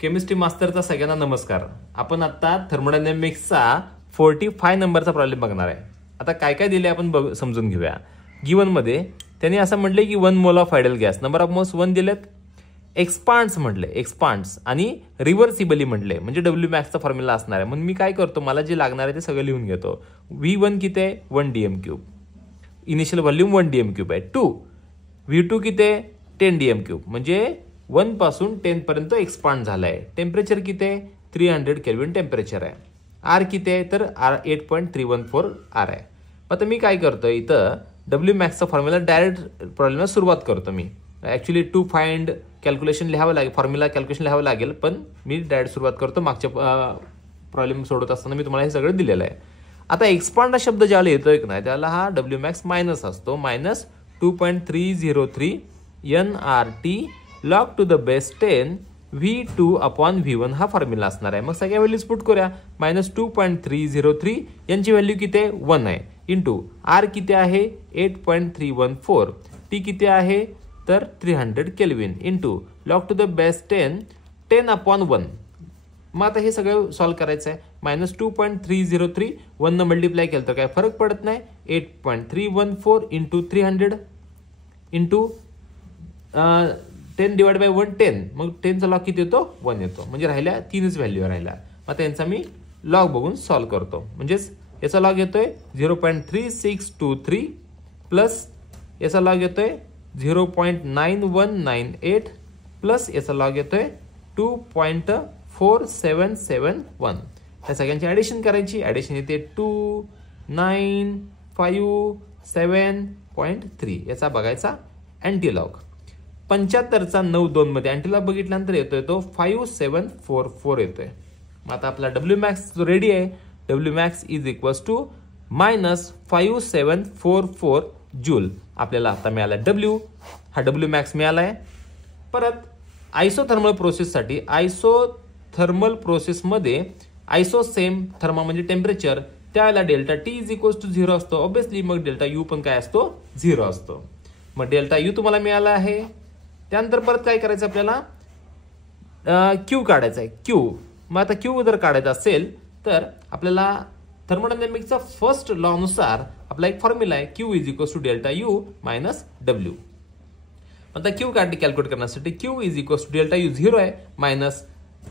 Chemistry मास्टरचा सगळ्यांना नमस्कार. आपण आता थर्मोडायनॅमिक्सचा 45 नंबरचा प्रॉब्लेम बघणार आहे. आता काय काय दिले आपण समजून घेऊया. गिवन मध्ये त्यांनी असं म्हटले की 1 mole of ideal gas, number of moles 1 दिलेत. एक्सपांड्स म्हटले, एक्सपांड्स आणि रिव्हर्सिबली म्हटले, म्हणजे डब्ल्यू मॅक्सचा फॉर्म्युला असणार आहे. म्हणून मी काय करतो, मला जे लागणार आहे ते सगळं लिहून घेतो. V1 किती आहे, 1 dm cube. Initial volume 1 dm cube आहे. V2 किती आहे, 10 dm क्यूब, म्हणजे 1 पासून 10 पर्यंत एक्सपांड झालाय. टेम्परेचर किती आहे, 300 केल्विन टेम्परेचर आहे. आर किती आहे, तर आर 8.314 आर आहे. आता मी काय करतो, इथं डब्ल्यू मॅक्सचा फॉर्म्युला डायरेक्ट प्रॉब्लेमला सुरुवात करतो. मी ऍक्च्युली टू फाइंड कॅल्क्युलेशन लिहावं लागेल, फॉर्म्युला कॅल्क्युलेशन लिहावं लागेल, पण मी डायरेक्ट सुरुवात करतो. मागच्या प्रॉब्लेम सोडत असताना मी तुम्हाला हे सगळं दिलेलं आहे. आता एक्सपांड हा शब्द ज्याला येतोय की नाही, त्याला हा डब्ल्यू मॅक्स मायनस असतो. Minus 2.303 nRT log to the base 10 V2 upon V1 हा फॉर्म्युला असणार आहे. मग सगळ्या व्हॅल्यूज पुट करूया. मायनस 2.303 यांची व्हॅल्यू किती आहे, 1 आहे. इंटू आर किती आहे, 8.314. टी किती आहे, तर 300 kelvin. Into log to the base 10 upon 1. मग आता हे सगळं सॉल्व्ह करायचं आहे. मायनस 2.303 1 मल्टिप्लाय केलं तर काय फरक पडत नाही. 8.314 इंटू 300 इंटू 10 डिवाइड बाय 1 10. मग 10चा लॉग किती येतो, 1 येतो. म्हणजे राहिल्या 3च व्हॅल्यू राहिल्या. मग त्यांचा मी लॉग बघून सॉल्व्ह करतो. म्हणजेच याचा लॉग येतोय 0.3623 प्लस याचा लॉग येतोय 0.9198 प्लस याचा लॉग येतोय 2.4771. त्या सगळ्यांची ऍडिशन करायची. ऍडिशन येते 2957.3. याचा बघायचा अँटीलॉग. 75चा 9.2 मध्ये अँटीलॉग बघितल्यानंतर येतोय तो 5744 येतोय. मग आता आपला डब्ल्यू मॅक्स जो रेडी आहे, W max is equals to minus 5744 joule. आपल्याला आता मिळाला डब्ल्यू, हा डब्ल्यू मॅक्स मिळालाय. परत आयसोथर्मल प्रोसेससाठी, आयसोथर्मल प्रोसेसमध्ये आयसो सेम थर्मा म्हणजे टेम्परेचर, त्यावेळेला delta T is equals to 0 असतो. ऑब्विसली मग डेल्टा यू पण काय असतो, 0 असतो. मग डेल्टा यू तुम्हाला मिळाला आहे. त्यानंतर परत काय करायचं, आपल्याला क्यू काढायचा आहे. क्यू, मग आता क्यू जर काढायचा असेल तर आपल्याला थर्मोडायनॅमिक्सचा फर्स्ट लॉ नुसार आपला एक फॉर्म्युला आहे, Q is equals to delta U minus W. आता क्यू कॅल्क्युलेट करण्यासाठी Q is equals to delta U 0 आहे, मायनस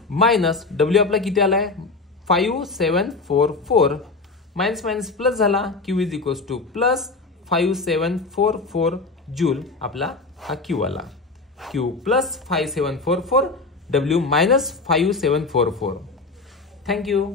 मायनस डब्ल्यू आपला किती आलाय 5744, मायनस मायनस प्लस झाला, Q is equals to plus 5744 joule. आपला हा क्यू आला. Q plus 5744, W minus 5744. Thank you.